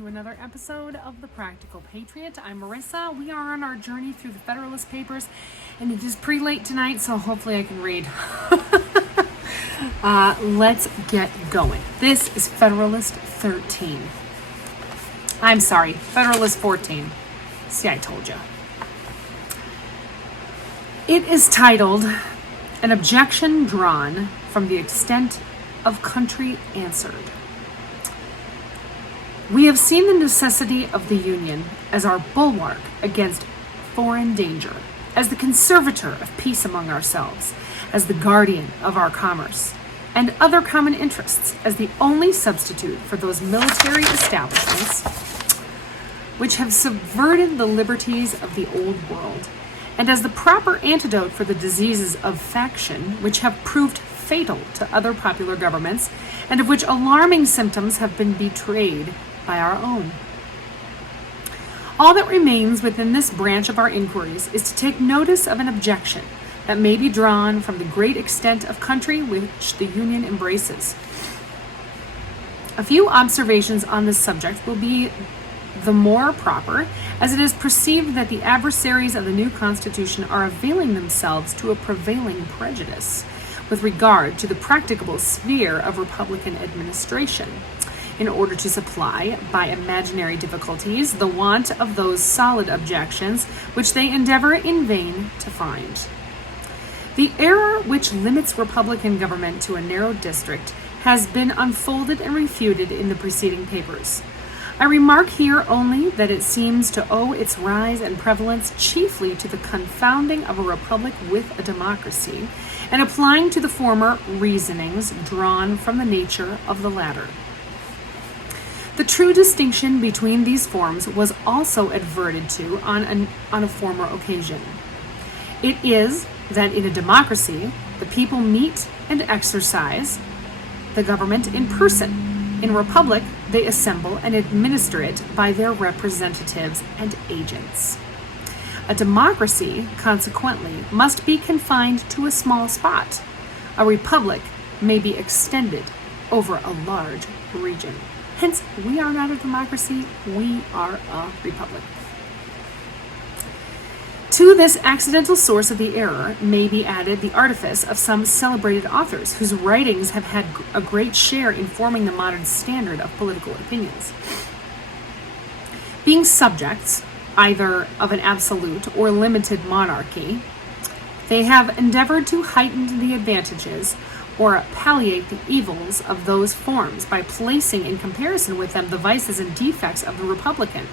to another episode of The Practical Patriot. I'm Marissa. We are on our journey through the Federalist Papers, and it is pretty late tonight, so hopefully I can read. Let's get going. This is Federalist 13. I'm sorry, Federalist 14. See, I told you. It is titled, An Objection Drawn from the Extent of Country Answered. We have seen the necessity of the Union as our bulwark against foreign danger, as the conservator of peace among ourselves, as the guardian of our commerce, and other common interests, as the only substitute for those military establishments which have subverted the liberties of the old world, and as the proper antidote for the diseases of faction which have proved fatal to other popular governments, and of which alarming symptoms have been betrayed by our own. All that remains within this branch of our inquiries is to take notice of an objection that may be drawn from the great extent of country which the Union embraces. A few observations on this subject will be the more proper, as it is perceived that the adversaries of the new Constitution are availing themselves to a prevailing prejudice with regard to the practicable sphere of Republican administration, in order to supply, by imaginary difficulties, the want of those solid objections which they endeavor in vain to find. The error which limits Republican government to a narrow district has been unfolded and refuted in the preceding papers. I remark here only that it seems to owe its rise and prevalence chiefly to the confounding of a republic with a democracy, and applying to the former reasonings drawn from the nature of the latter. The true distinction between these forms was also adverted to on a former occasion. It is that in a democracy, the people meet and exercise the government in person. In a republic, they assemble and administer it by their representatives and agents. A democracy, consequently, must be confined to a small spot. A republic may be extended over a large region. Hence, we are not a democracy, we are a republic. To this accidental source of the error may be added the artifice of some celebrated authors whose writings have had a great share in forming the modern standard of political opinions. Being subjects, either of an absolute or limited monarchy, they have endeavored to heighten the advantages or palliate the evils of those forms by placing in comparison with them the vices and defects of the republican,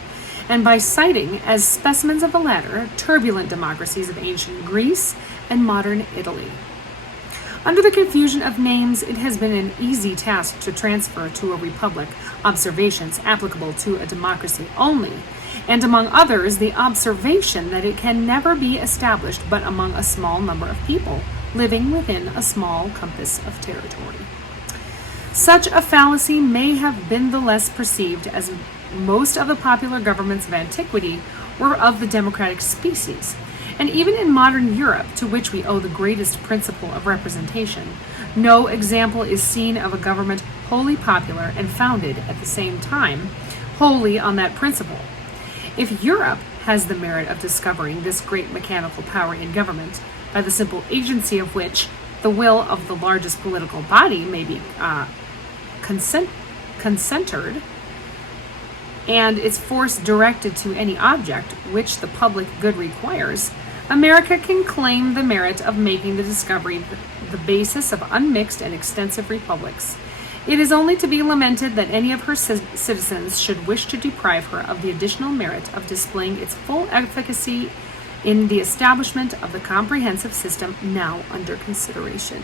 and by citing as specimens of the latter turbulent democracies of ancient Greece and modern Italy. Under the confusion of names, it has been an easy task to transfer to a republic observations applicable to a democracy only, and among others the observation that it can never be established but among a small number of people living within a small compass of territory. Such a fallacy may have been the less perceived as most of the popular governments of antiquity were of the democratic species, and even in modern Europe, to which we owe the greatest principle of representation, no example is seen of a government wholly popular and founded at the same time wholly on that principle. If Europe has the merit of discovering this great mechanical power in government, by the simple agency of which the will of the largest political body may be concentered, and its force directed to any object which the public good requires, America can claim the merit of making the discovery the basis of unmixed and extensive republics. It is only to be lamented that any of her citizens should wish to deprive her of the additional merit of displaying its full efficacy in the establishment of the comprehensive system now under consideration.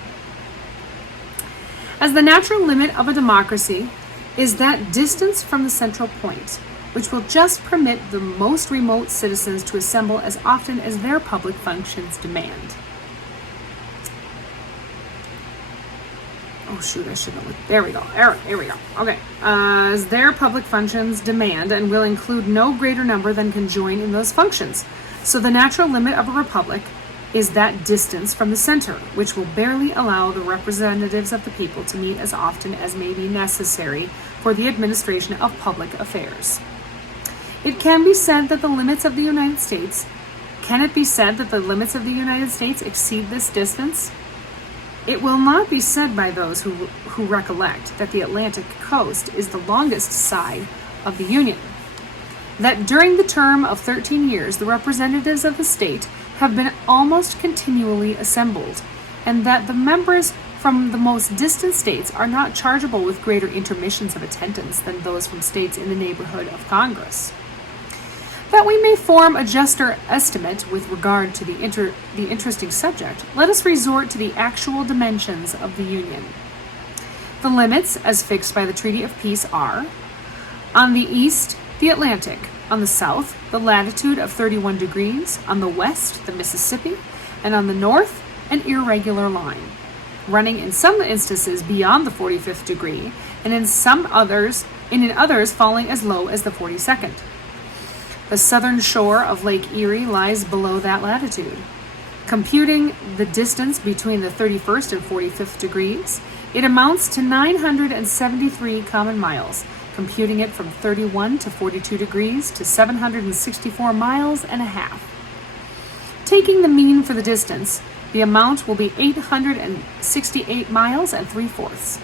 As the natural limit of a democracy is that distance from the central point, which will just permit the most remote citizens to assemble as often as their public functions demand. Oh shoot, I shouldn't have looked. There we go. Here we go. Okay. As their public functions demand, and will include no greater number than can join in those functions. So the natural limit of a republic is that distance from the center, which will barely allow the representatives of the people to meet as often as may be necessary for the administration of public affairs. It can be said that the limits of the United States exceed this distance? It will not be said by those who recollect that the Atlantic coast is the longest side of the Union, that during the term of 13 years the representatives of the state have been almost continually assembled, and that the members from the most distant states are not chargeable with greater intermissions of attendance than those from states in the neighborhood of Congress. That we may form a juster estimate with regard to the interesting subject, let us resort to the actual dimensions of the Union. The limits, as fixed by the Treaty of Peace, are: on the east, the Atlantic; on the south, the latitude of 31 degrees; on the west, the Mississippi; and on the north, an irregular line, running in some instances beyond the 45th degree, and in others falling as low as the 42nd. The southern shore of Lake Erie lies below that latitude. Computing the distance between the 31st and 45th degrees, it amounts to 973 common miles, computing it from 31 to 42 degrees to 764 miles and a half. Taking the mean for the distance, the amount will be 868 miles and 3/4.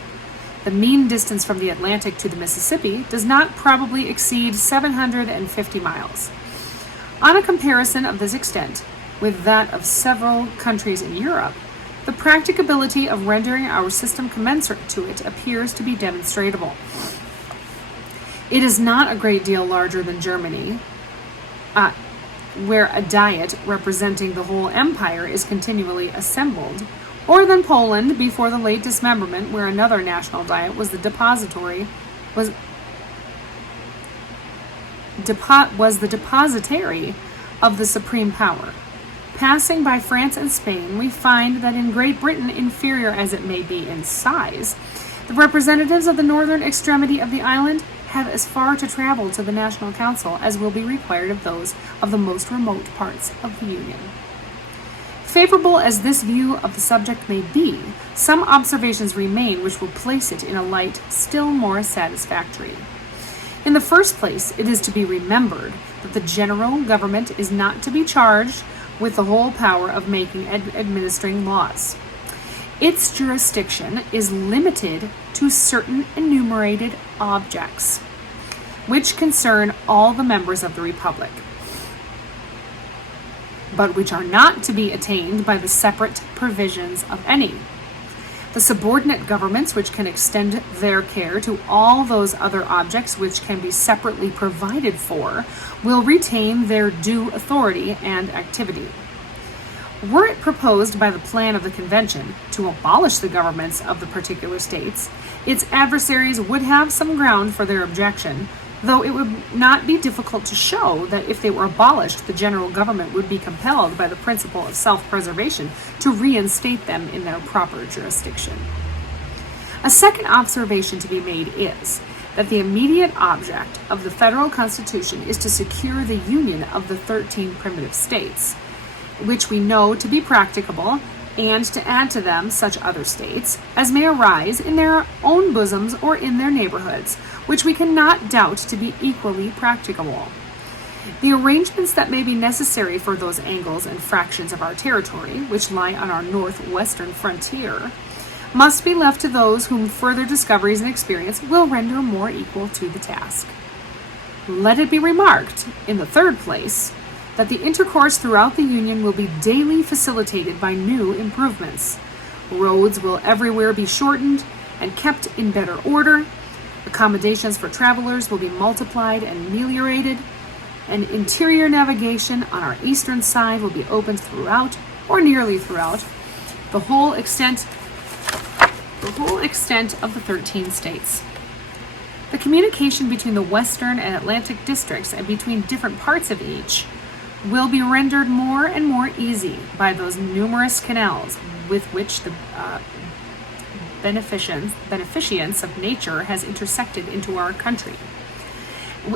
The mean distance from the Atlantic to the Mississippi does not probably exceed 750 miles. On a comparison of this extent with that of several countries in Europe, the practicability of rendering our system commensurate to it appears to be demonstrable. It is not a great deal larger than Germany, where a diet representing the whole empire is continually assembled, or than Poland before the late dismemberment, where another national diet was the depositary of the supreme power. Passing by France and Spain, we find that in Great Britain, inferior as it may be in size, the representatives of the northern extremity of the island have as far to travel to the National Council as will be required of those of the most remote parts of the Union. Favorable as this view of the subject may be, some observations remain which will place it in a light still more satisfactory. In the first place, it is to be remembered that the general government is not to be charged with the whole power of making and administering laws. Its jurisdiction is limited to certain enumerated objects, which concern all the members of the Republic, but which are not to be attained by the separate provisions of any. The subordinate governments, which can extend their care to all those other objects which can be separately provided for, will retain their due authority and activity. Were it proposed by the plan of the convention to abolish the governments of the particular states, its adversaries would have some ground for their objection, though it would not be difficult to show that if they were abolished, the general government would be compelled by the principle of self-preservation to reinstate them in their proper jurisdiction. A second observation to be made is that the immediate object of the federal constitution is to secure the union of the 13 primitive states, which we know to be practicable, and to add to them such other states as may arise in their own bosoms or in their neighborhoods, which we cannot doubt to be equally practicable. The arrangements that may be necessary for those angles and fractions of our territory, which lie on our northwestern frontier, must be left to those whom further discoveries and experience will render more equal to the task. Let it be remarked, in the third place, that the intercourse throughout the Union will be daily facilitated by new improvements. Roads will everywhere be shortened and kept in better order. Accommodations for travelers will be multiplied and ameliorated, and interior navigation on our eastern side will be opened throughout, or nearly throughout, the whole extent of the 13 states. The communication between the western and Atlantic districts and between different parts of each will be rendered more and more easy by those numerous canals with which the beneficence of nature has intersected into our country,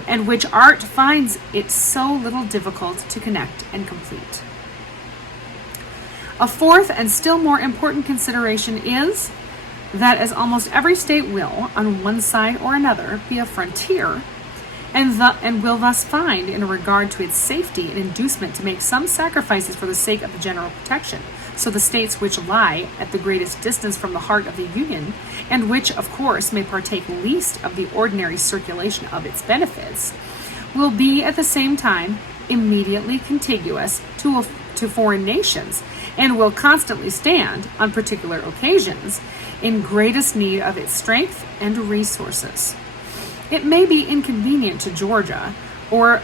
and which art finds it so little difficult to connect and complete. A fourth and still more important consideration is that as almost every state will, on one side or another, be a frontier, and will thus find, in regard to its safety, an inducement to make some sacrifices for the sake of the general protection. So the states which lie at the greatest distance from the heart of the Union, and which, of course, may partake least of the ordinary circulation of its benefits, will be at the same time immediately contiguous to foreign nations, and will constantly stand, on particular occasions, in greatest need of its strength and resources. It may be inconvenient to Georgia or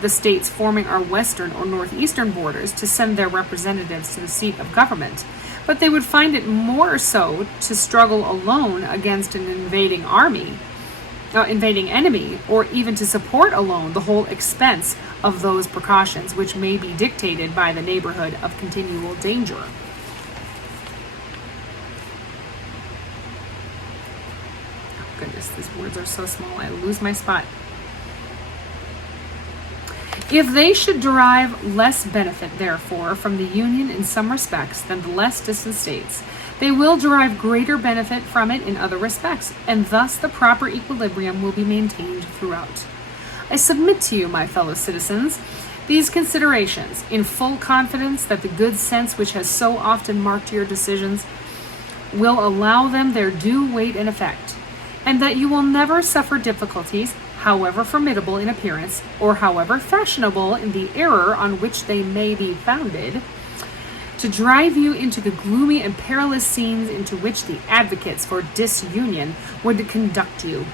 the states forming our western or northeastern borders to send their representatives to the seat of government, but they would find it more so to struggle alone against an invading enemy, or even to support alone the whole expense of those precautions which may be dictated by the neighborhood of continual danger. Oh goodness, these words are so small, I lose my spot. If they should derive less benefit, therefore, from the Union in some respects than the less distant states, they will derive greater benefit from it in other respects, and thus the proper equilibrium will be maintained throughout. I submit to you, my fellow citizens, these considerations, in full confidence that the good sense which has so often marked your decisions will allow them their due weight and effect, and that you will never suffer difficulties, however formidable in appearance, or however fashionable in the error on which they may be founded, to drive you into the gloomy and perilous scenes into which the advocates for disunion would conduct you.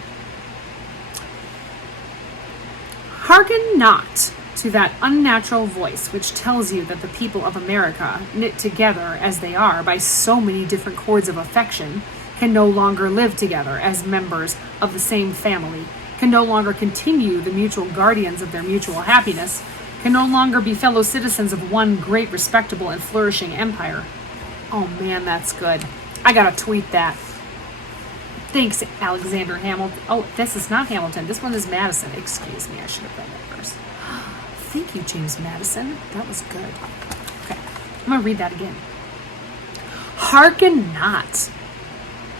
Hearken not to that unnatural voice which tells you that the people of America, knit together as they are by so many different cords of affection, can no longer live together as members of the same family, can no longer continue the mutual guardians of their mutual happiness, can no longer be fellow citizens of one great, respectable, and flourishing empire. Oh man, that's good. I gotta tweet that. Thanks, Alexander Hamilton. Oh, this is not Hamilton. This one is Madison. Excuse me, I should have read that first. Thank you, James Madison. That was good. Okay, I'm gonna read that again. Hearken not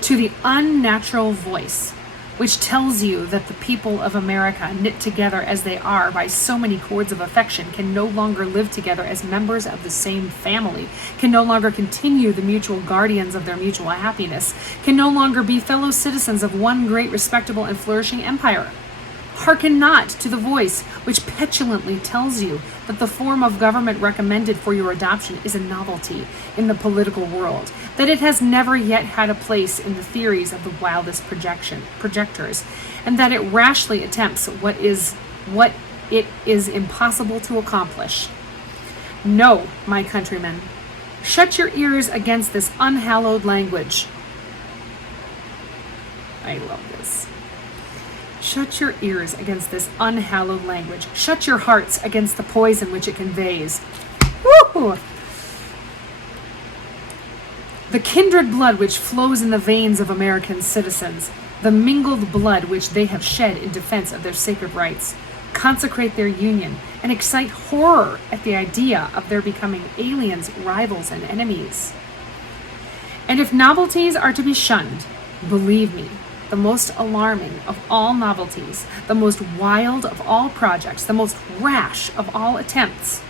to the unnatural voice which tells you that the people of America, knit together as they are by so many cords of affection, can no longer live together as members of the same family, can no longer continue the mutual guardians of their mutual happiness, can no longer be fellow citizens of one great, respectable, and flourishing empire. Hearken not to the voice which petulantly tells you that the form of government recommended for your adoption is a novelty in the political world, that it has never yet had a place in the theories of the wildest projectors, and that it rashly attempts what it is impossible to accomplish. No, my countrymen, shut your ears against this unhallowed language. I love this. Shut your ears against this unhallowed language. Shut your hearts against the poison which it conveys. Woo! The kindred blood which flows in the veins of American citizens, the mingled blood which they have shed in defense of their sacred rights, consecrate their union and excite horror at the idea of their becoming aliens, rivals, and enemies. And if novelties are to be shunned, believe me, the most alarming of all novelties, the most wild of all projects, the most rash of all attempts,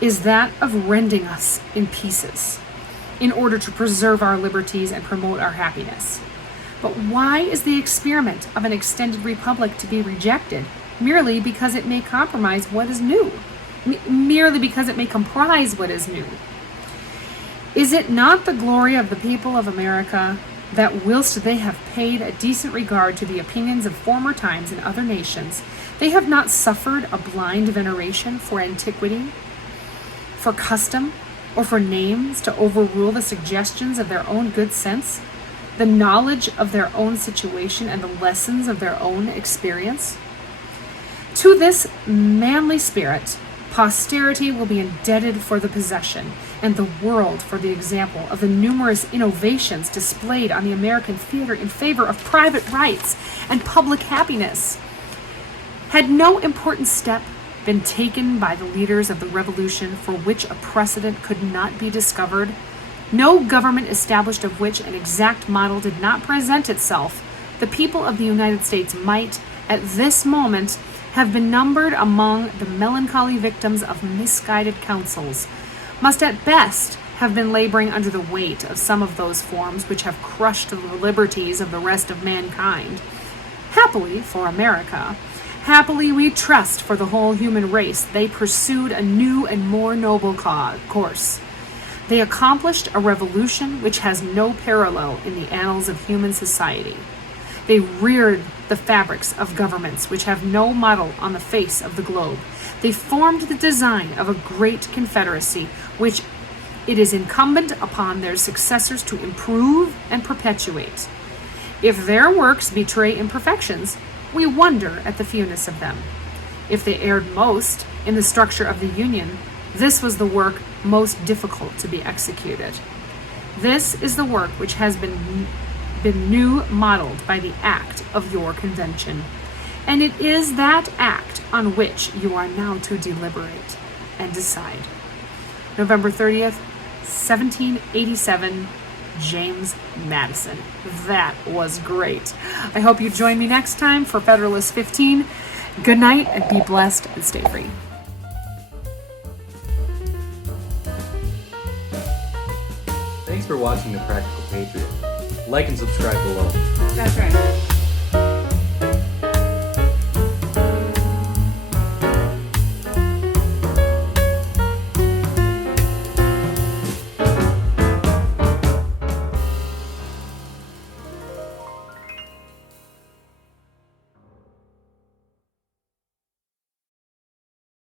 is that of rending us in pieces in order to preserve our liberties and promote our happiness. But why is the experiment of an extended republic to be rejected merely because it may compromise what is new? Merely because it may comprise what is new? Is it not the glory of the people of America that whilst they have paid a decent regard to the opinions of former times in other nations, they have not suffered a blind veneration for antiquity, for custom, or for names to overrule the suggestions of their own good sense, the knowledge of their own situation, and the lessons of their own experience? To this manly spirit, posterity will be indebted for the possession, and the world for the example of the numerous innovations displayed on the American theater in favor of private rights and public happiness. Had no important step been taken by the leaders of the revolution for which a precedent could not be discovered, no government established of which an exact model did not present itself, the people of the United States might, at this moment, have been numbered among the melancholy victims of misguided counsels, must at best have been laboring under the weight of some of those forms which have crushed the liberties of the rest of mankind. Happily for America, happily we trust for the whole human race, they pursued a new and more noble course. They accomplished a revolution which has no parallel in the annals of human society. They reared the fabrics of governments which have no model on the face of the globe. They formed the design of a great confederacy which it is incumbent upon their successors to improve and perpetuate. If their works betray imperfections, we wonder at the fewness of them. If they erred most in the structure of the Union, this was the work most difficult to be executed. This is the work which has been new modeled by the act of your convention, and it is that act on which you are now to deliberate and decide. November 30th, 1787, James Madison. That was great. I hope you join me next time for Federalist 15. Good night and be blessed and stay free. Thanks for watching The Practical Patriot. Like and subscribe below. That's right.